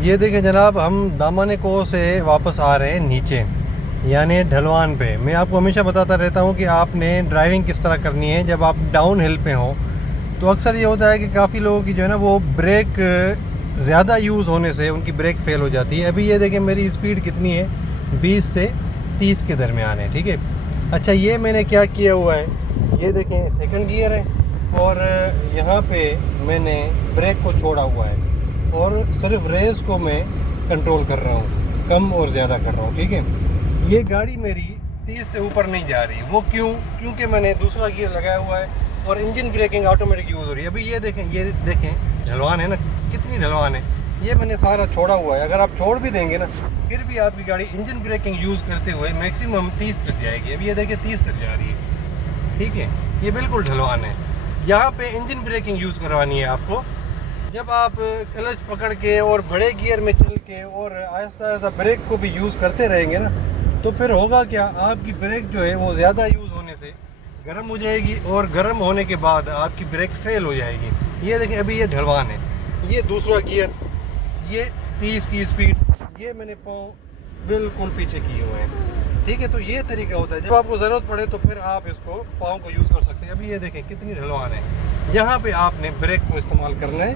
ये देखें जनाब, हम दामन को से वापस आ रहे हैं नीचे, यानी ढलवान पे। मैं आपको हमेशा बताता रहता हूँ कि आपने ड्राइविंग किस तरह करनी है जब आप डाउन हिल पे हो। तो अक्सर ये होता है कि काफ़ी लोगों की जो है ना वो ब्रेक ज़्यादा यूज़ होने से उनकी ब्रेक फेल हो जाती है। अभी ये देखें मेरी स्पीड कितनी है, 20 से 30 के दरमियान है, ठीक है। अच्छा, ये मैंने क्या किया हुआ है, ये देखें सेकंड गियर है और यहाँ पे मैंने ब्रेक को छोड़ा हुआ है और सिर्फ रेस को मैं कंट्रोल कर रहा हूँ, कम और ज़्यादा कर रहा हूँ, ठीक है। ये गाड़ी मेरी 30 से ऊपर नहीं जा रही, वो क्योंकि मैंने दूसरा गियर लगाया हुआ है और इंजन ब्रेकिंग ऑटोमेटिक यूज़ हो रही है। अभी ये देखें ढलवान है ना, कितनी ढलवान है। ये मैंने सारा छोड़ा हुआ है, अगर आप छोड़ भी देंगे ना फिर भी आपकी गाड़ी इंजन ब्रेकिंग यूज़ करते हुए मैक्सिमम 30 तक जाएगी। अभी ये देखें 30 तक जा रही है, ठीक है। ये बिल्कुल ढलवान है। यहाँ पे इंजन ब्रेकिंग यूज़ करवानी है आपको। जब आप क्लच पकड़ के और बड़े गियर में चल के और आहिस्ता आहिस्ता ब्रेक को भी यूज़ करते रहेंगे ना, तो फिर होगा क्या, आपकी ब्रेक जो है वो ज़्यादा यूज़ होने से गर्म हो जाएगी और गर्म होने के बाद आपकी ब्रेक फेल हो जाएगी। ये देखें अभी ये ढलवान है, ये दूसरा गियर, ये 30 की स्पीड, ये मैंने पाँव बिल्कुल पीछे किए हुए हैं, ठीक है। तो ये तरीका होता है, जब आपको ज़रूरत पड़े तो फिर आप इसको पाँव को यूज़ कर सकते हैं। अभी ये देखें कितनी ढलवान है। यहाँ पे आपने ब्रेक को इस्तेमाल करना है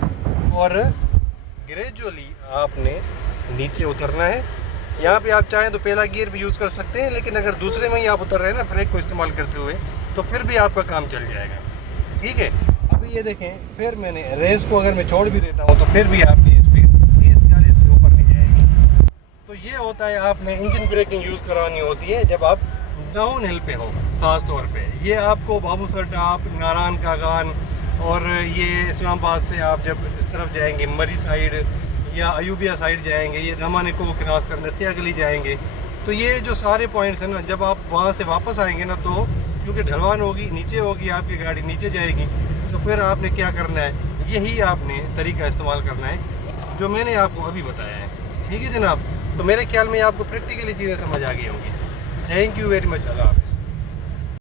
और ग्रेजुअली आपने नीचे उतरना है। यहाँ पे आप चाहें तो पहला गियर भी यूज़ कर सकते हैं, लेकिन अगर दूसरे में ही आप उतर रहे हैं ना ब्रेक को इस्तेमाल करते हुए, तो फिर भी आपका काम चल जाएगा, ठीक है। अभी ये देखें, फिर मैंने रेस को अगर मैं छोड़ भी देता हूँ तो फिर भी आपकी स्पीड 30-40 से ऊपर नहीं जाएगी। तो ये होता है, आपने इंजन ब्रेकिंग यूज़ करवानी होती है जब आप डाउन हिल पे हो। ख़ास तौर पे ये आपको बाबूसर टाप, नारायण का गान और ये इस्लामाबाद से आप जब इस तरफ जाएंगे मरी साइड या अयूबिया साइड जाएंगे, ये दमाने को क्रॉस कर नथिया गली जाएंगे, तो ये जो सारे पॉइंट्स हैं ना, जब आप वहाँ से वापस आएंगे ना, तो क्योंकि ढलवान होगी, नीचे होगी, आपकी गाड़ी नीचे जाएगी, तो फिर आपने क्या करना है, यही आपने तरीका इस्तेमाल करना है जो मैंने आपको अभी बताया है, ठीक है जनाब। तो मेरे ख्याल में आपको प्रैक्टिकली चीज़ें समझ आ गई होंगी। Thank you very much. अल्लाह हाफ़िज़।